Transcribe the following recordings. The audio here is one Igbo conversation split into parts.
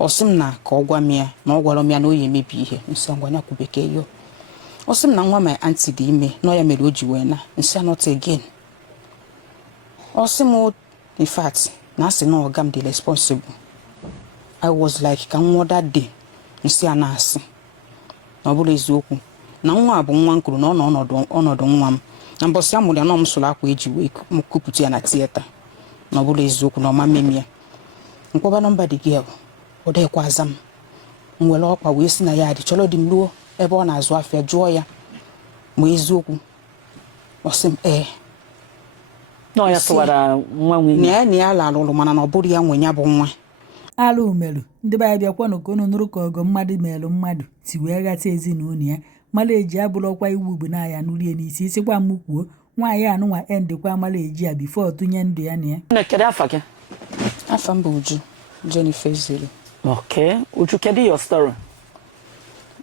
Osim na ka ogwa m ya na ogwara m ya na oye emebi ihe nsi ngwanya ku bekee yo. Osim na nwa my auntie dị ime no ya mere o ji wee na nsi not again. Osim in fact na asị na ọga m dị responsible. I was like ka nwa that day nsi na asị na ọ bụrụ eziokwu na nwa bụ nwa nkuru na ọnọdụ nwa m na mbọsị amụrụ ya na m sụrụ akwa eji wee kupụta ya na theater na ọ bụrụ eziokwu na ọma mmemme ya. Mkpọba nọmba dị girl ọ dịkwa aza m nwere ọkwa wee si na ya dị chọrọ dị m ruo ebe ọ na-azụ afịa jụọ ya ma eziokwu ọsị m no ya tụwara nwa nwunye na ya lalụrụ mana na ọ bụrụ ya nwe ya bụ nwa alụ merụ ndị be anyị bịakwanụ ka unu nụrụ ka ọgọ mmadụ merụ mmadụ si wee ghata ezinụlọ ya mala eji abụrụ ọkwa iwu bụ na ya nụrie n'isi isikwa m kwuo nwaanyị anụnwa endekwa mala eji ya bifo tụnye ndụ ya na ya. Kedu afa gị? Afa m bụ Uju Jennifer Ziri. Okay, Uju, kedu your story?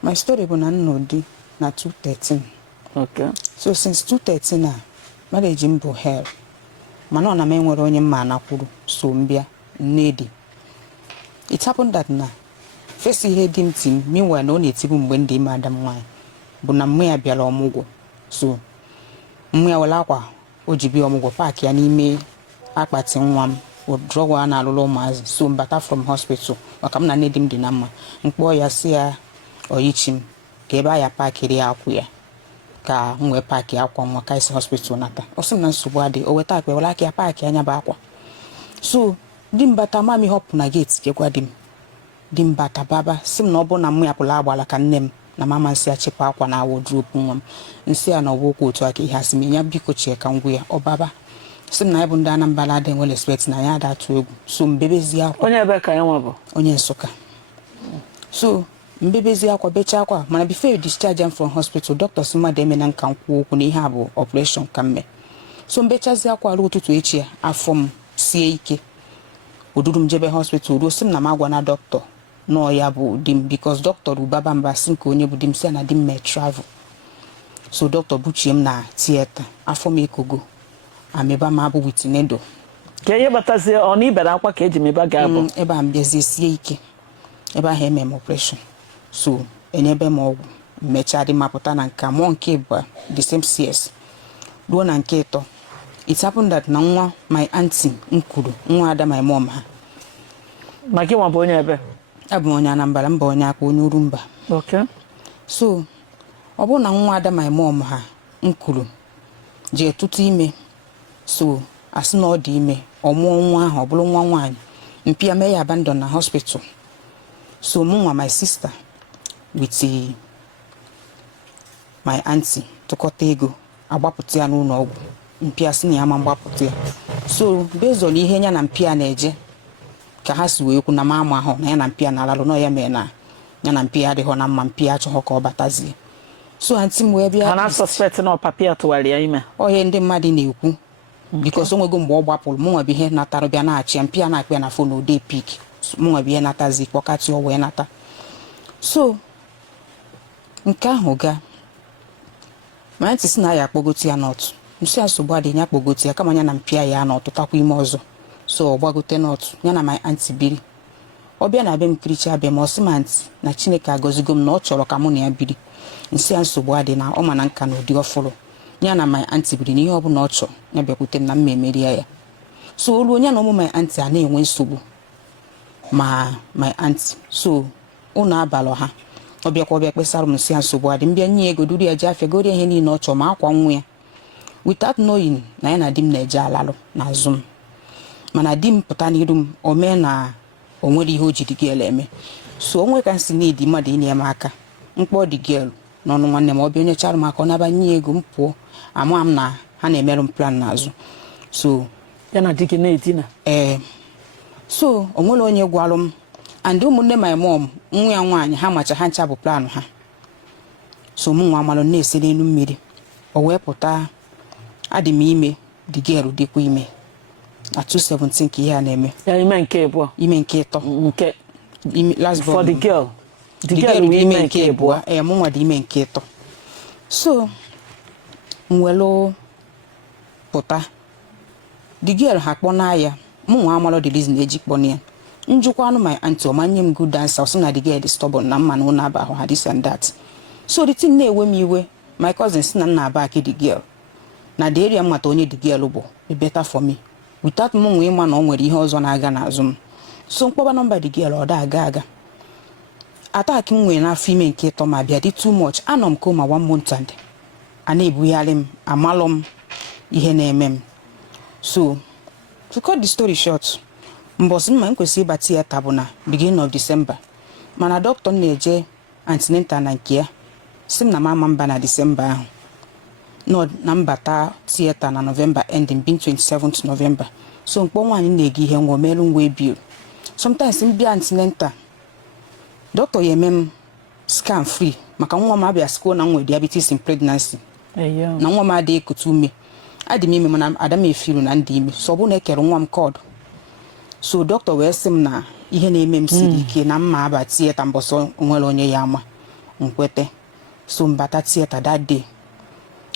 My story bụ na nnọdị na 2013. Okay. So since 2013 marriage m bụ hell. Mana ọ na m enwere onye mma anakwuru so mbịa nnedi. It happened that na first ihe dị m tim meanwhile na ọ na-etibu mgbe ndị ime adam nwanyị bụ na mmụ ya bịara ọmụgwọ. So mmụ ya were akwa o ji bịa ọmụgwọ paaki ya n'ime akpati nwa m drọgwa a na-alụlụ ụmụazị so mbata from hospital maka m na nne di m dị na mma mkpọ ya si ya oyichi m ka ebe a ya paakiri akwụ ya ka m wee paaki akwa nwa ka isi hospital nata ọ sị m na nsogbu adị o weta akpa were aka ya paaki anya bụ akwa so di mbata mami họpụ na gate kekwa di mbata baba si m na ọ bụ na m ya pụla agbala ka nne m na mama nsị achịpụ akwa na wardrobe nwa m nsị ya na ọgwụ okwu otu aka ihe asị m ya biko chie ka ngwu ya ọ baba sim na ịbụ ndị Anambra dị nwere respect na ya da atụ egwu so mbebezi akwa onye ebe ka ya nwa bụ onye Nsụka so mbebezi akwa becha akwa mana before you discharge am from hospital doctor si mmadụ eme na nka nkwu okwu na ihe a bụ operation ka mme so mbechazi akwa ruo ụtụtụ echi ya afọ m sie ike oduru m jebe hospital ruo sim na m agwa na doctor no ya bụ di m because doctor rubaba mba si nke onye bụ di m si na di m mee travel so doctor buchie m na theater afọ m ekogo ameba ma bụ with needle ka ihe batazie ọ na ibere akwa ka eji meba ga abụ ebe a mbịazie sie ike ebe ahụ eme m operation so enyebe m ọgwụ mmecha dị mapụta na nke mụọ nke bụ the same CS ruo na nke ịtọ it happened that na nwa my auntie nkuru nwa ada my mom ha ma gị nwa bụ onye ebe abụ onye Anambra mba onye akpa onye Urumba okay so ọ bụ na nwa ada my mom ha nkuru je tutu ime so asị na ọ dị ime ọmụọ nwa ahụ ọ bụrụ nwa nwaanyị mpịa mee ya abandon na hospital so mụ nwa my sister with my auntie tụkọta ego agbapụta ya n'ụlọ ọgwụ mpịa sị na ya ma mgbapụta ya so based on ihe ya na mpịa na-eje ka ha si wee kwu na mama ahụ na ya na mpịa na-alalụ na ya mee na ya na mpịa adịghọ na mma mpịa achọghọ ka ọ batazie so auntie m wee bịa ana suspect na papia tụwara ya ime ohe ndị mmadụ na-ekwu because onwego mgbe ọ gbapụrụ mụ nwebe ihe natara bịa na-achị mpịa na-akpị ya na fon ode pik mụ nwebe ihe natazi kpọkatị ọ wee nata so nke ahụ ga ma ntị si na ya akpọgote ya n'ọtụ nsi asogbu adịghị ya kpọgote ya kama ya na mpịa ya na ọtụtakwa ime ọzọ so ọ gbagote n'ọtụ ya na my auntie biri ọ bịa na be m kiricha be m ọsị ma ntị na Chineke agọzigo m na ọ chọrọ ka mụ na ya biri nsi nsogbu adị na ọ ma na nka na ụdị ọfụrụ ya na my auntie biri n'ihe ọbụla ọ chọrọ ya bịakwute m na mma emeria ya so olu onye na ụmụ my auntie a na-enwe nsogbu ma my auntie so ụnụ abalọ ha ọ bịakwa ọbịa kpesara m nsị ya nsogbu adị mbịa nye ego duru ya ji afịa gorie ihe niile ọ chọrọ ma akwa nwa ya without knowing na ya na di m na-eje alalụ n'azụ m mana di m pụta n'iru m o mee na o nwere ihe o ji dị gel eme so onwe ka nsi n'idi mmadụ inye m aka mkpọ dị gel n'ọnụ nwanne m ọ bịa onye chara m aka ọ nabanye ego m pụọ ama m na ha na-emerụ m plan n'azụ so ya na di gị na-edina so o nwere onye gwalụ m and ụmụnne my mom nwa ya nwaanyị ha macha ha ncha bụ plan ha so m nwa amalụ na-esi n'elu mmiri o wee pụta adị m ime dị gel dịkwa ime na 217 ka ihe a na-eme ya ime nke abụọ ime nke ịtọ nke last for the girl the girl dị ime nke abụọ mụ nwa dị ime nke ịtọ so mwelo pụta the girl ha kpọ na ya mụ nwa amalụ the reason eji kpọ ya njukwanụ my auntie omanye m good dancer o si na the girl is stubborn na mma na una aba ha this and that. So the thing na-ewe m iwe, my cousin si na nna aba the girl na the area mmata onye the girl bụ better for me without m nwee ma na o nwere ihe ọzọ na-aga n'azụ m. So mkpọba nọmba the girl ọ da aga attack m nwere n'afọ ime nke ịtọ ma bịa dị too much. Anọ m koma 1 month and a na-ebugharị m amalụ m ihe na-eme m. So to cut the story short, mbọsị mma m kwesịrị ịba theater bụ na beginning of December, mana doctor na-eje antenatal na nke ya si m na mama mba na December ahụ no na mbata theater na November ending being 27th November. So mkpọ nwaanyị na-ege ihe nwa melu nwe bill. Sometimes m bịa antenatal doctor ya eme m scan free maka nwa m abịa school na nwe diabetes in pregnancy na nwa m adịghị ekutu ume adị m ime mana ada m efiru na ndị ime so ọ bụ na ekere nwa m kọdụ. So doctor wee sị m na ihe na-eme m siri ike na mma aba theater mbọsọ nwere onye ya ama nkwete. So mbata theater that day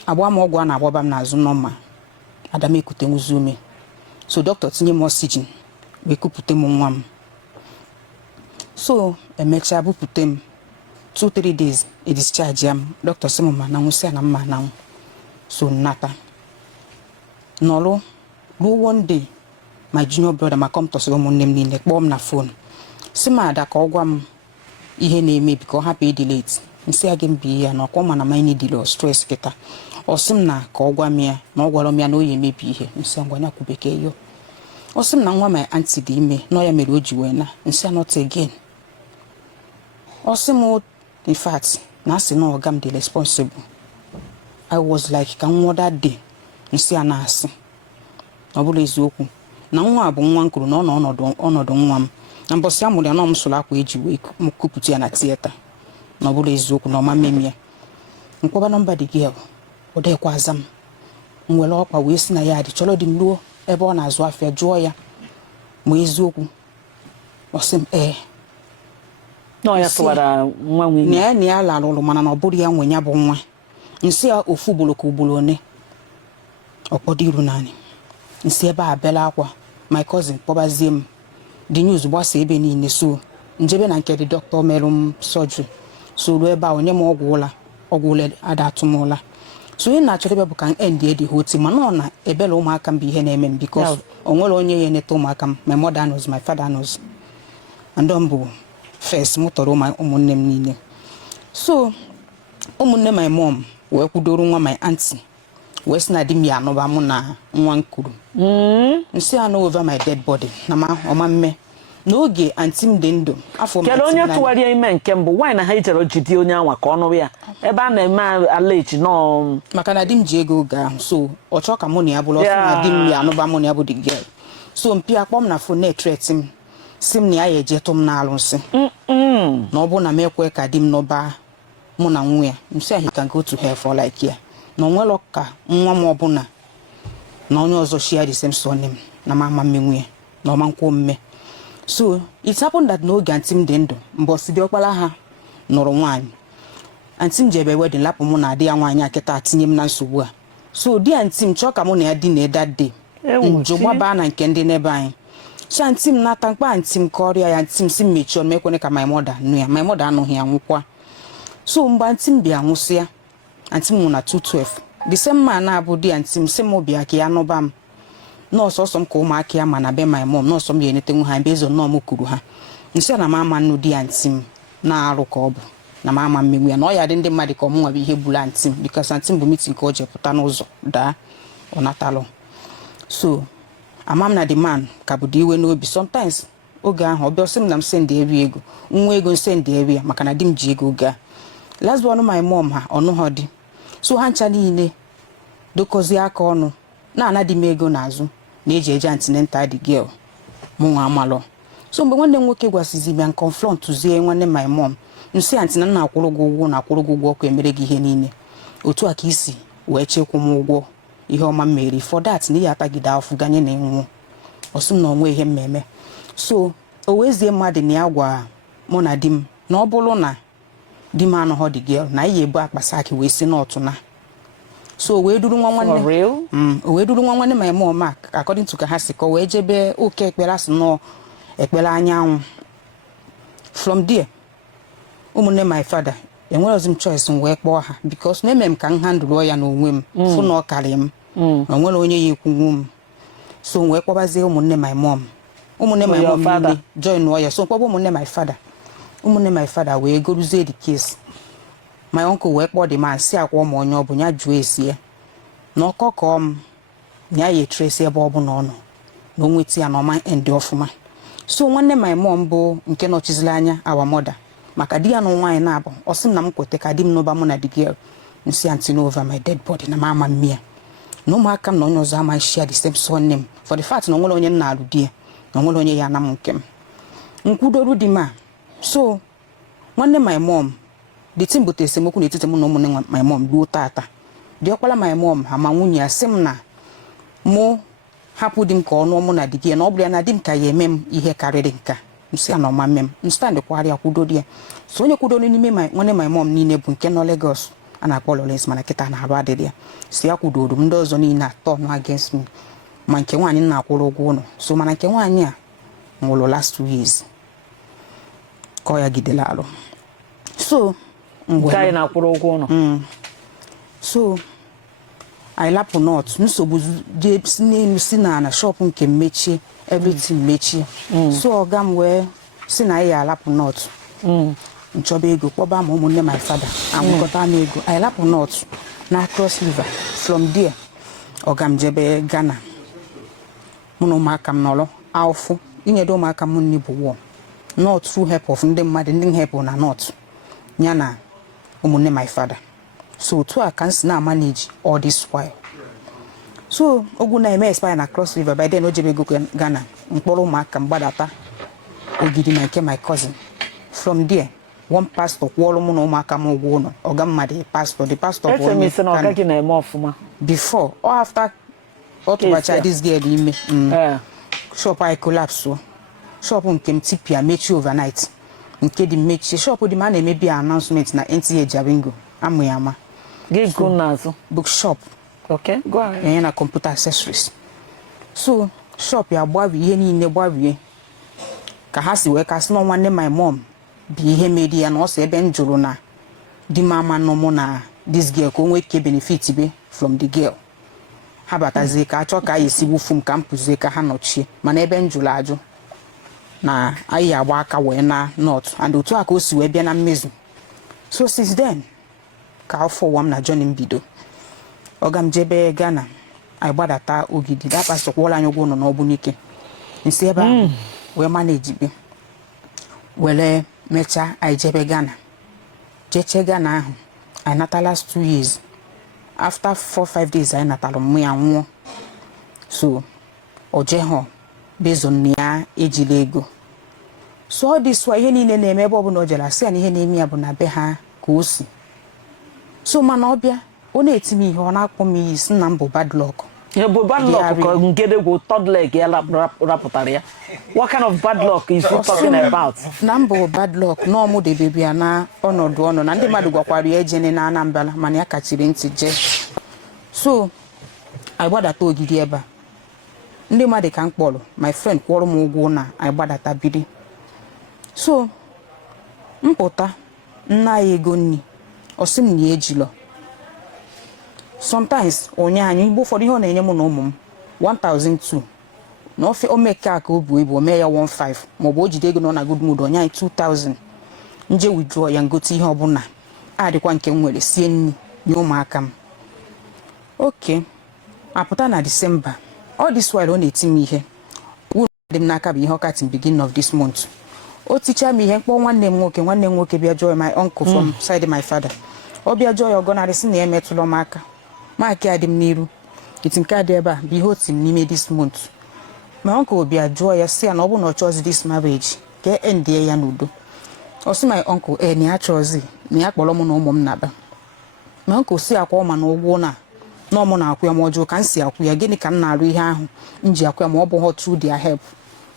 agba m ọgwụ a na-agbaba m n'azụ nọma ada m ekute nwuzi ume. So doctor tinye m oxygen wee kupute m nwa m. So emechaa bupute m 2-3 days e discharge ya m. Doctor sị m ma na nwụsị na mma na. So nnata nọrụ ruo one day my junior brother ma come to say ụmụnne m niile kpọọ m na phone si m ada ka ọ gwa m ihe na-eme biko ọ hapụ ịdị late. Nsị ya gị mbi ya na ọkwa mana ma anyị dịle stress kịta ọ sị m na ka ọ gwa m ya na ọ gwara m ya na o ya emebi ihe. Nsị ngwa nya kwubeke yo ọ sị m na nwa my auntie dị ime na ya mere o ji wee na. Nsị not again ọ sị m in fact na asị na ọga m dị responsible. I was like ka nwa that day. Nsị a na-asị ọ bụla eziokwu na nwa bụ nwa nkuru na ọnọdụ nwa m na mbọsị amụrụ ya na m sụrụ akwa eji wee kupụta ya na theater na ọ bụla eziokwu na ọma mmemme ya. Mkpọba nọmba the girl ọ dịkwa aza m nwere ọkpa wee si na ya dị chọrọ dị m luo ebe ọ na-azụ afịa jụọ ya ma eziokwu ọ sị m no ya tụwara nwa nwunye na ya larụrụ mana na ọ bụrụ ya nwe ya bụ nwa. Nsị ya ofu ugboro ka ugboro one ọkpọdo iru naanị. Nsị ebe a bela akwa my cousin kpọbazie m the news gbasa ebe niile. So njebe na nke the doctor merụ m surgery. So ruo ebe a onye m ọgwụ ụla ada atụmụla. So ihe na-achọrọ ebe bụ ka end the whole thing mana ọ na ebela ụmụaka m bụ ihe na-eme m because o nwere onye ya eneta ụmụaka m. My mother knows, my father knows, and m bụ first m tọrọ ụmụnne m niile. So ụmụnne my mom wee kwudoro nwa my auntie wee sị na di m ya anụba mụ na nwa nkuru. Nsị anụ over my dead body na ma ọma mme n'oge auntie m dị ndụ afọ kedu onye tụwarịa ime nke mbụ nwaanyị na ha ijere jide onye anwa ka ọ nụrụ ya ebe a na-eme alaechi nọ maka na di m ji ego oge ahụ. So ọ chọọ ka mụ na ya bụrụ ọsọ na di m ya anụba mụ na ya bụ the girl. So mpi akpọ m na phone na-etret m si m na ya ya eje tụ m n'alụ nsị na ọ bụ na m ekwe ka di m nọba mụ na nwa ya. Nsị he can go to hell for like ya na onwelo ka nwa m ọbụla na onye ọzọ share the same surname na mama mmenwu ya na ọma nkwo mme. So it happened that n'oge auntie m dị ndụ mbọsị dị ọkpara ha nụrụ nwaanyị. Auntie m jebe wedding lapụ mụ na adị ya nwaanyị akịta tinye m na nsogbu a. So di auntie m chọọ ka mụ na ya dị na that day njụ gbaba na nke ndị n'ebe anyị. So auntie m nata mkpa auntie m kọrịa ya auntie m si mechie ọnụ ekwene ka my mother nụ ya. My mother anụghị ya nwụkwa. So mgbe auntie m bịa nwụsịa auntie m na 212 the same man na-abụ di auntie m si m bịa ka ya nụba m nọọsọ m ka ụmụaka ya ma na be my mom nọọsọ m ya enetenwu ha ebe ezo nnọọ m kwuru ha. Nsị na mama nnu di auntie m na-arụ ka ọ bụ na mama mmenwu ya na ọ ya dị ndị mmadụ ka ọmụnwa bụ ihe gburu auntie m because auntie m bụ meeting ka o jepụta n'ụzọ daa ọ natalụ. So ama m na the man ka bụ dị iwe n'obi. Sometimes oge ahụ ọ bịa sị m na m send eri ego nwa ego send eri ya maka na di m ji ego gaa. Last one my mom ha ọnụ ha dị. So ha ncha niile dokozie aka ọnụ na-ana di m ego n'azụ na-eji eje antenatal the girl mụ nwa amalọ. So mgbe nwanne m nwoke gwasizi bịa confront tuzie nwanne my mom nsị antenatal na-akwụrụ gị ụgwọ na-akwụrụ gị ụgwọ ọkụ emere gị ihe niile otu a ka isi wee chekwa m ụgwọ ihe ọma mmeri for that na ihe atagide afụ ganye na enwu ọsị m na onwe ihe mmemme. So o wezie mmadụ na ya gwa mụ na di m na ọ bụrụ na di m anọghọ the girl na ihe ebu akpa saki wee si n'otu na. So o wee duru nwa nwanne my mom according to ka ha si ka wee jebe oke ekpere asị nọ ekpele anyanwụ. From there ụmụnne my father enwere ọzọ m choice m wee kpọọ ha because na emem ka m handle ya n'onwe m fụ na ọ karị m na nwere onye ya ekwunwu m so wee kpọbazie ụmụnne my mom ụmụnne my mom niile join ya so kpọba ụmụnne my father wee goruzie the case. My uncle wee kpọọ the man si akwa m onye ọ bụ ya jụọ esi ya na ọkọkọ m ya ya trace ebe ọ bụ na ọ nọ na o nweta ya na ọma ndị ọfụma. So nwanne my mom bụ nke nọchizila anya our mother maka di ya na nwaanyị na-abụ ọ sị na m kwete ka di m n'ụba mụ na the girl nsi antino over my dead body na mama mmia na ụmụaka m na onye ọzọ ama share the same surname for the fact na onwere onye nna alụ di ya na onwere onye ya na m nke m nkwudoru di ma. So nwanne my mom the team bụ esemokwu n'etiti mụ na ụmụnne my mom ruo tata dị ọkpala my mom ha ma nwunye ya sị m na mụ hapụ di m ka ọnụ mụ na di gị na ọ bụrụ ya na di m ka ya eme m ihe karịrị nka nsi ana ọma mme m stand kwari akwudoro ya. So onye kwudoro n'ime nwanne my mom niile bụ nke nọ Lagos a na-akpọ Lawrence mana kịta na-arụ adịrị ya si ya kwudoro m ndị ọzọ niile atọ no against me ma nke nwaanyị na-akwụrụ ụgwọ ụlọ so mana nke nwaanyị a nwụrụ last 2 years ka ọ ya gidela alụ. So nke na-akwụrụ ụgwọ ụlọ so I lapụ not nsogbu je n'elu si na shop nke mechie everything mechie. So ọga m wee si na ya lapụ not nchọba ego kpọba ma ụmụnne my father amụkọta m ego I lapụ not na Cross River. From there ọga m jebe Ghana mụ na ụmụaka m nọrọ afụ inyedo ụmụaka m nni bụ war not through help of ndị mmadụ ndị help na not ya na ụmụnne my father. So to a can na manage all this while. So ogu na eme expire na Cross River by then ojebe go Ghana mkpọrọ ụmụaka mgbadata ogidi na nke my cousin. From there one pastor kwọrọ mụ na ụmụaka m ụgwọ ụlọ ọga mmadụ pastor the pastor before or after otubacha this girl ime shop I collapse shop nke m tipia mechi overnight nke di mechi shop di ma na-eme bia announcement na NTA Jabingo amuyama bookshop. Okay, go ahead. And na computer accessories. So shop ya gbawi ihe niile gbawie ka ha si wee kasị na nwanne my mom bi ihe medi ya na ọsọ ebe njụrụ na di mama no mụ na this girl ka o nwee ke benefit be from the girl ha batazie ka achọ ka esi wufu m ka m pụzie ka ha nọchie mana ebe njụrụ ajụ na anyị agba aka wee na north and otu a ka o si wee bịa na mmezu. So since then ka afọ ụwa m na Johnny mbido ọga m jebe Ghana anyị gbadata ogidi that pastor kwụọla anyị ụgwọ ụlọ n'ọbụ n'ike nsi ebe ahụ wee manage be wele mecha anyị jebe Ghana jeche Ghana ahụ anyị nata last 2 years after 4-5 days anyị natalụ mmụ ya nwụọ. So ojeho based on ya ejila ego. So all this ihe niile na-eme ebe ọbụla o jere asị ya na ihe na-eme ya bụ na be ha ka o si. So mana ọbịa ọ na-eti m ihe ọ na-akpọ m iyi si na m bụ bad luck. bụ bad luck ka ngede go third leg ya rapụtara ya. What kind of bad luck is he talking about? Na m bụ bad luck na ọmụ debebe ya na ọnọdụ ọnọ na ndị mmadụ gwakwara ya ejene na Anambra mana ya kachiri ntị je. So anyị gbadata ogidi ebe a ndị mmadụ ka m kpọrọ my friend kwụrụ m ụgwọ na anyị gbadata biri. So mpụta nna ya ego nni ọsị m na ejilo sometimes onye anyị igbo ụfọdụ ihe ọ na-enye m na ụmụ m 1002 na ofe omeke aka obu ibu o mee ya 15 maọbụ o jide ego nọ na good mood onye anyị 2000 nje withdraw ya ngote ihe ọbụla adịkwa nke m nwere sie nni nye ụmụaka m. Okay apụta na December all this while ọ na-eti m ihe uru dị m n'aka bụ ihe ọkati beginning of this month o ticha m ihe mkpọ nwanne m nwoke bịa joy my uncle from side my father ọ bịa joy ọgọnarị si na ya metụlọ m aka maaki adị m n'iru iti nke adị ebe a bụ ihe oti m n'ime this month. My uncle bịa jụọ ya si ya na ọ bụ na ọ chọzi this marriage ka endie ya n'udo. Ọ sị my uncle na ya chọzi na ya kpọrọ m na ụmụ m naba. My uncle si akwa ọma na ụgwọ na ọmụ na-akwụ ya ma ọjọọ ka m si akwụ ya gịnị ka m na-arụ ihe ahụ m ji akwụ ya ma ọ bụ ha through their help.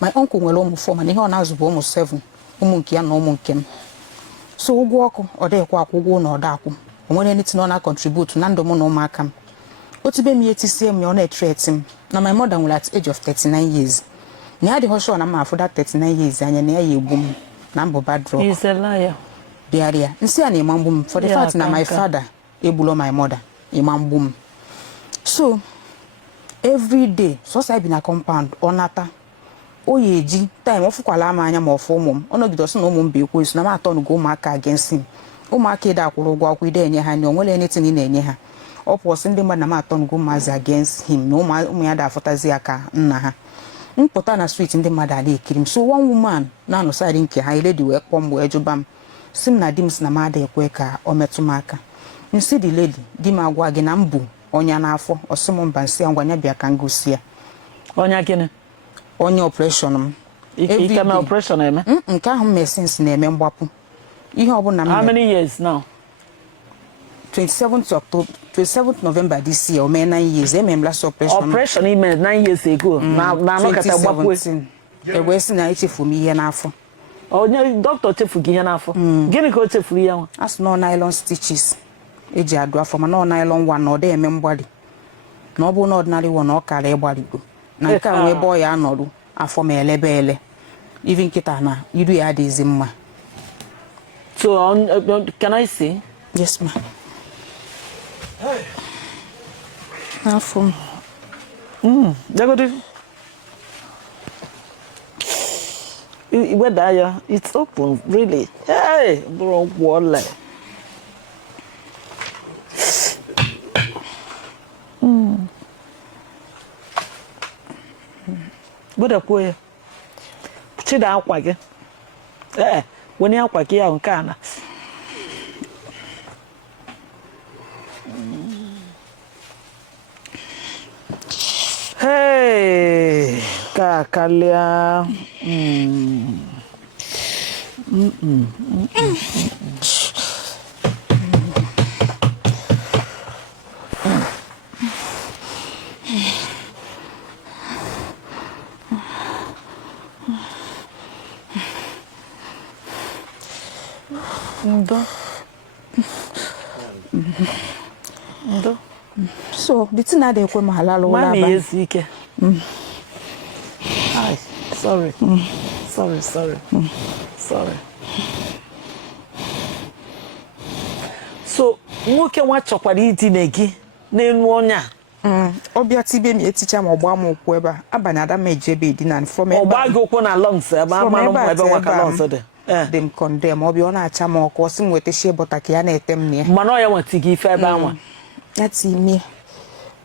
My uncle nwere ụmụ 4 mana ihe ọ na-azụ bụ ụmụ 7 ụmụ nke ya na ụmụ nke m. So ụgwọ ọkụ ọ dịghịkwa akwụ ụgwọ na ọda akwụ o nwere anything ọ na-contribute na ndụ m na ụmụaka m. Otibe m etisie m ya ọ na-threat m na my mother nwere at age of 39 years na ade ho sure na ma for that 39 years anya na ya egum na mbo bad drop. He's a liar. Biaria. Nsi ana imambum for the fact na my father ebulo my mother imambum. So every day so say bi na compound onata oyeji time ofukwala ama anya ma ofu umum onogide so na umum be ekwesu na ma turn go maka against him. Ụmụaka ide akwụrụ ụgwọ akwụ ide enye ha ni onwere anything ị na-enye ha. Ọ pụsị ndị mmadụ na ma turn go mazi against him na ụmụ ya da afọtazi aka nna ha. Mpụta na street ndị mmadụ ala ekiri m. So one woman na no side nke ha lady wee kpọm wee jụba m. Si m na di m si na ma ada ekwe ka o metụ m aka. Nsi di lady di m agwa gị na mbu onya n'afọ ọsị m mba nsị ngwanya bịa ka ngosi ya. Onya gịnị? Onye operation m. Ike me operation eme? Nke ahụ m sense na-eme mgbapụ. Ihe ọbụla m. How many years now? 27th November this year, or 9 years. Last operation. Operation he made 9 years ago. Now look at the we si na echefu m ihe n'afọ. Onye doctor chefu gị ihe n'afọ. Gịnị ka o chefuru ya nwa? As no nylon stitches. Eji adu afọ ma no nylon one na ọ dị eme mgbali. Na ọ bụ na ordinary one ọ kara ịgbaligo. Na nke a wee boy ya anọrụ afọ ma elebe ele. Even kita na iru ya adịzi mma. So can I see? Yes, ma'am. Afọ. Whether it's open, really. Hey, bro, wall. But a queer. Chida akwa gị. When you akwa gị ya nke ana. Hey, kakalia. Ndo. So, the thing that they call my halal wala ba. Mommy is ike. Hi, sorry. Sorry. So, nwoke nwa chọkwara idine gị n'enu ọnya. Obia tibe mi eticha ma ogba m okwu ebe a. Abanye ada m ejebe idina from ebe. Ogba gị okwu na lungs ebe amanụ m ebe nwaka lungs dị. Dem condemn obi ọ na-acha m ọkụ ọsị m weta shie bọta ka ya na-ete m na. Mana ọ ya nweti gị ife ebe anwa. Ya ti mi.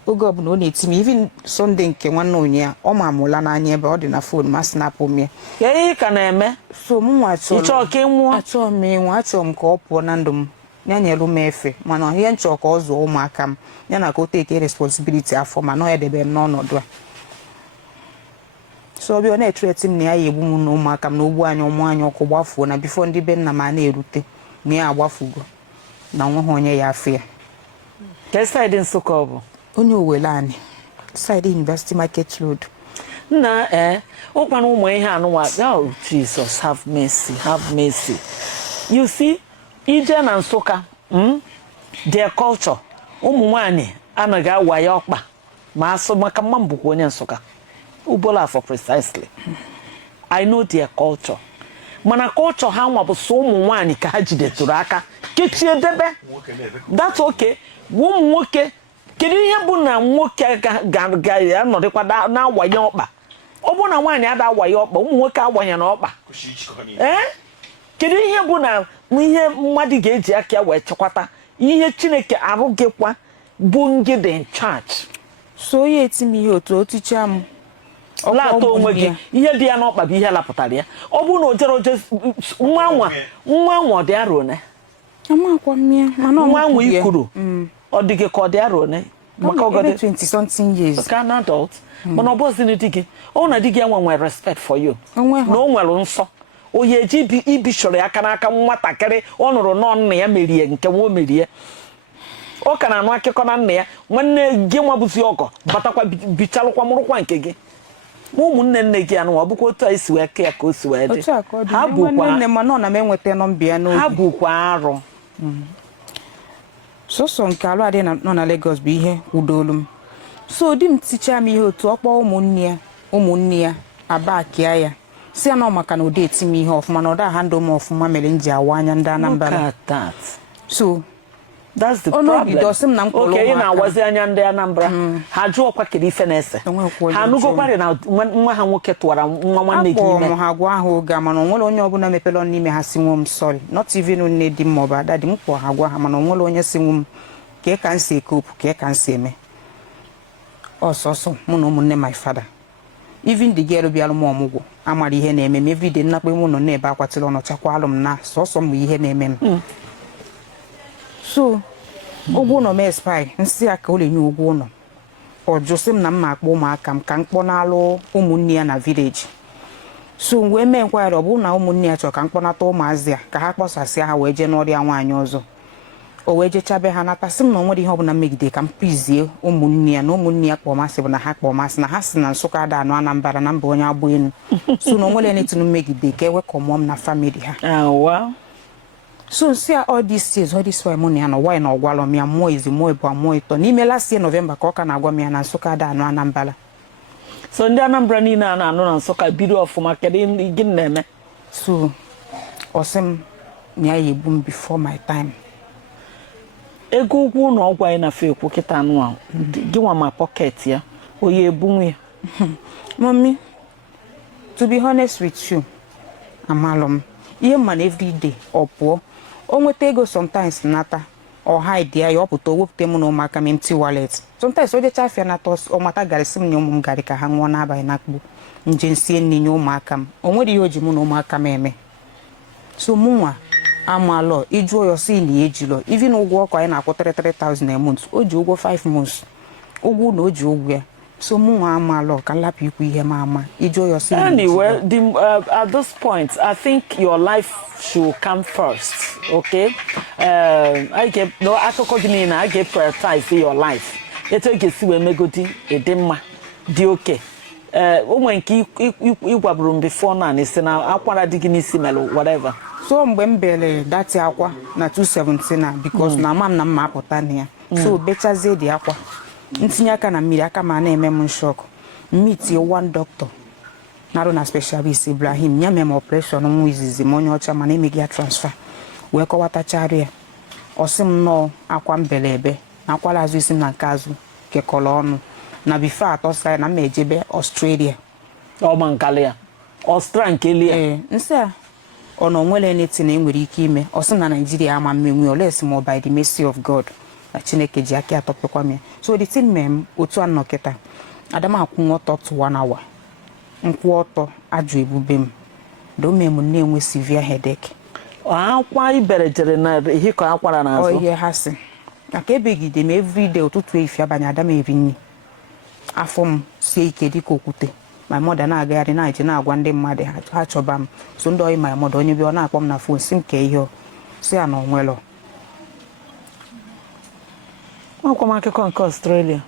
Oge ọbụla ọ na-eti m even Sunday nke nwanne onye ya ọ ma mụla n'anya ebe ọ dị na phone ma snap m ya. Ya ihe ka na-eme? So m nwa chọrọ. Ịchọ ka ịnwụọ? Achọrọ m ịnwụ, achọrọ m ka ọ pụọ na ndụ m. Ya nyelu m efe mana ihe nchọ ka ọ zụọ ụmụaka m ya na ka o take responsibility afọ ma na edebe m n'ọnọdụ a. So obi ọ na-threat m na ya egbu m na ụmụaka m na ogbu anyị ụmụ anyị ọkụ gbafuo na before ndị be nna m na-erute na ya agbafugo na nweghị onye ya afọ ya. Ka side Nsụka ọ bụ? Onye Owele anyị side University Market Road. Na ụkwana ụmụ ihe anụnwa. Oh Jesus, have mercy. You see, ije na Nsụka, their culture, ụmụ nwanyị anaghị awa ya ọkpa ma asụ maka mma mbụkwa onye Nsụka. Ubola for precisely. I know their culture. Mana culture ha nwa bụ so ụmụ nwanyị ka ha jidetụrụ aka kechie debe. That's okay. Ụmụ nwoke kedu ihe bụ na nwoke ga-anọdịkwa na-awanye ọkpa? Ọ bụ na nwaanyị ada awanye ọkpa, ụmụ nwoke awanye na ọkpa. Kedu ihe bụ na ihe mmadụ ga-eji aka wee chekwata ihe Chineke arụghịkwa bụ ngide in charge? So ya eti m ihe otu oticha m. Lato onwe gị ihe dị ya n'ọkpa bụ ihe lapụtara ya. Ọ bụ na oje nwa dị arọ ne. Amakwa m ya mana nwa ikuru. Ọ dị gị ka ọ dị arọ ne. Maka ọgọdị 20 something years. Ka an adult. Mana ọ bụzi na di gị. Ọ na di gị enwe respect for you. Na o nwere nsọ. Oye eji ibi shọrọ aka n'aka nwatakịrị ọ nụrụ nọ nna ya merie nke nwa merie. Ọ ka na-anụ akụkọ na nna ya nwanne gị nwa bụzi ọgọ batakwa bichalụkwa mụrụkwa nke gị. Ụmụnne nne gị anụ ọ bụkwa otu isi wee ka ya ka o si wee dị. Ha bụkwa nne ma nọ na m enweta nọmba ya n'obi. Ha bụkwa arụ. Sọsọ nke alụ adị nọ na Lagos bụ ihe udolu m. So di m ticha m ihe otu ọkpọ ụmụnne ya aba kia ya si ana maka na ode etimi ihe ofuma na oda handle m ofuma mere nji awanya ndị Anambra. Look at that. So that's the Ono problem. bidosim na mkpolo okay, ụmụaka. na wazi anya ndị Anambra. Ha jụọ kwa kedu ife na-ese. Ha nugo kwari na nwa ha nwoke tụwara nwa nwanne gị ime. Ha gwa ahụ oge mana onwere onye ọbụla mepere ọnụ n'ime ha si nwe m sorry. Not even nne di m ọba dadi m kpọ ha gwa ha mana onwere onye si nwe m ka ka nsi ekopu ka ka nsi eme. Ọsọsọ mụ na ụmụnne my father. Even the girl bịara m ọmụgwọ amara ihe na-eme m everyday nnakpe mụ nọ n'ebe akwatịrị ọnọ chakwalụ m na sọsọ m ihe na-eme m. So ụgwọ ụlọ m expire nsị aka ọ na-enye ụgwọ ụlọ ọ jụsị m na m akpọ ụmụaka m ka m kpọnalụ ụmụnne ya na village. So wee mee nkwari ọ bụrụ na ụmụnne ya chọrọ ka m kpọnata ụmụazị ya ka ha kpọsasịa ha wee jee n'ọrịa nwaanyị ọzọ o wee jechabe ha nata sị m na onwere ihe ọbụla megide ka m pizie ụmụnne ya na ụmụnne ya kpọọ masị bụ na ha kpọọ masị na ha si na Nsụka ada anụ Anambra na mba onye agbụ enu. So na onwere anything megide ka ewekọmụọ m na family ha. So see all these years, all this why money and why na ogwalo mi amo izi mo ebo amo ito. Ni me last year November ka ọka na agwa mi na Nsụka ada anụ Anambra. So ndị Anambra niile a na-anụ na Nsụka bido ọfụma kedu gị na-eme? So osim mi ayi ebum before my time. Ego ugwu na ọgwụ anyị na fe ekwu kịta anụ a gị nwa ma pocket ya oyi ebunwu ya. Mommy, to be honest with you, amalum ihe man every day ọpụọ o nweta ego sometimes nata ọ hide ya ọpụta wepụta m na ụmụaka m empty wallet. Sometimes o jecha afịa nata ọ mata garị sị m nye ụmụ m garị ka ha ṅụọ n'abalị n'akpụ nje nsie nri nye ụmụaka m o nwere ihe o ji mụ na ụmụaka m eme. So mụnwa amalọ ịjụọ ya ọsị na ejilọ even ụgwọ ọkụ anyị na-akwụ 3,000 a month o ji ụgwọ 5 months ụgwọ na o ji ụgwọ ya. So mụnwa amalọ ka nlapụ ikwu ihe m ama ịjụọ ya ọsị. Anyway, at this point I think your life should come first, okay? I get no akụkọ gị niile I get prioritize your life. Eto ga-esi wee megodi ịdị mma dị oke. Onwe nke ịgwaburu m before na isi na akwara dị gị n'isi melụ whatever. So mgbe m bere dati akwa na 217 na because na ama m na mma apụta na ya. So bechazie dị akwa ntinye aka na mmiri aka ma na-eme m shock. Meet one doctor narụ na specialist Ibrahim nya mem operation nwa izizi m onye ọcha mana emeghị ya transfer wee kọwatachara ya ọsị m nọ akwa mbele ebe na akwala azụ isi m na nke azụ kekọrọ ọnụ na before atọsa na m ejebe Australia ọma nkalịa Australia nkelia nsị a ọ na onwere anything enwere ike ime ọsị na Nigeria ama mmenwe olesi m by the mercy of God na Chineke ji aka atọpekwa m ya. So the thing mem otu anọ kịta Adama akwụ ọtọ to 1 hour nkwụ ọtọ ajụ ebube m dome m na-enwe severe headache. Akwa ibere jere na ihiko akwara na azụ. Ihe ha si aka ebegide m everyday ụtụtụ efi abanye Adama eri nri afọ m sie ike dịka okwute my mother na-agagharị na-eje na-agwa ndị mmadụ ha chọba m. So ndị oyi my mother onye bịa ọ na-akpọ m na phone si m ke ihe si ya na onwelọ akwa m akụkọ nke Australia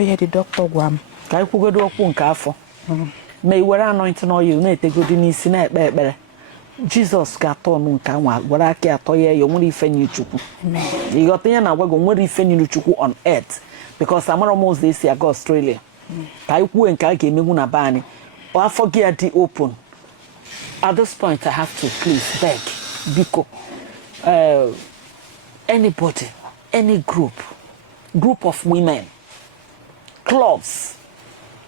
ihe dị dọkịta gwa m ka anyị kwugodo okwu nke afọ ma i were anointing oil na-etegodi n'isi na-ekpe ekpere Jizọs ga-atọ ọnụ nke nwa were aka atọ ya nwere ife nyere Chukwu. Ịghọta ya na agwago nwere ife nyere Chukwu on earth because amara m ụzọ esi aga Australia ka anyị kwuo nke a ga-emenwu na be anyị afọ gị ya dị open. At this point I have to please beg biko anybody, any group of women, clubs,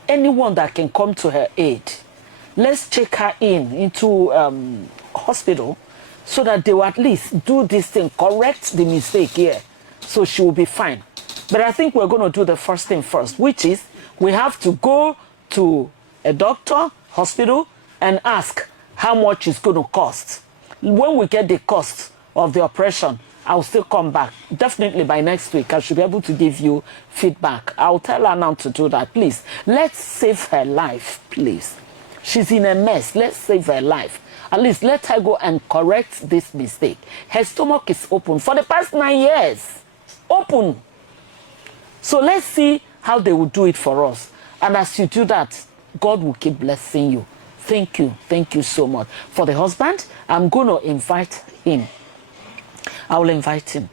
anyone that can come to her aid, let's check her into hospital so that they will at least do this thing, correct the mistake here, so she will be fine. But I think we're going to do the first thing first, which is we have to go to a doctor, hospital, and ask how much it's going to cost. When we get the cost of the operation, I'll still come back. Definitely by next week, I should be able to give you feedback. I'll tell her now to do that. Please, let's save her life, please. She's in a mess. Let's save her life. At least let her go and correct this mistake. Her stomach is open for the past 9 years. Open. So let's see how they will do it for us. And as you do that, God will keep blessing you. Thank you. Thank you so much. For the husband, I'm going to invite him. I will invite him.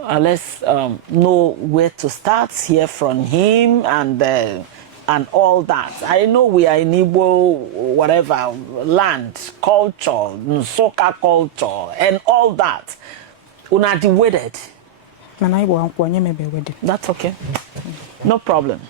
Let's know where to start, hear from him, and and all that. I know we are in Igbo, whatever, land, culture, Nsoka culture, and all that. Una the wedded. Mana Igbo akwụkwọ onye mebe wedding. That's okay. No problem.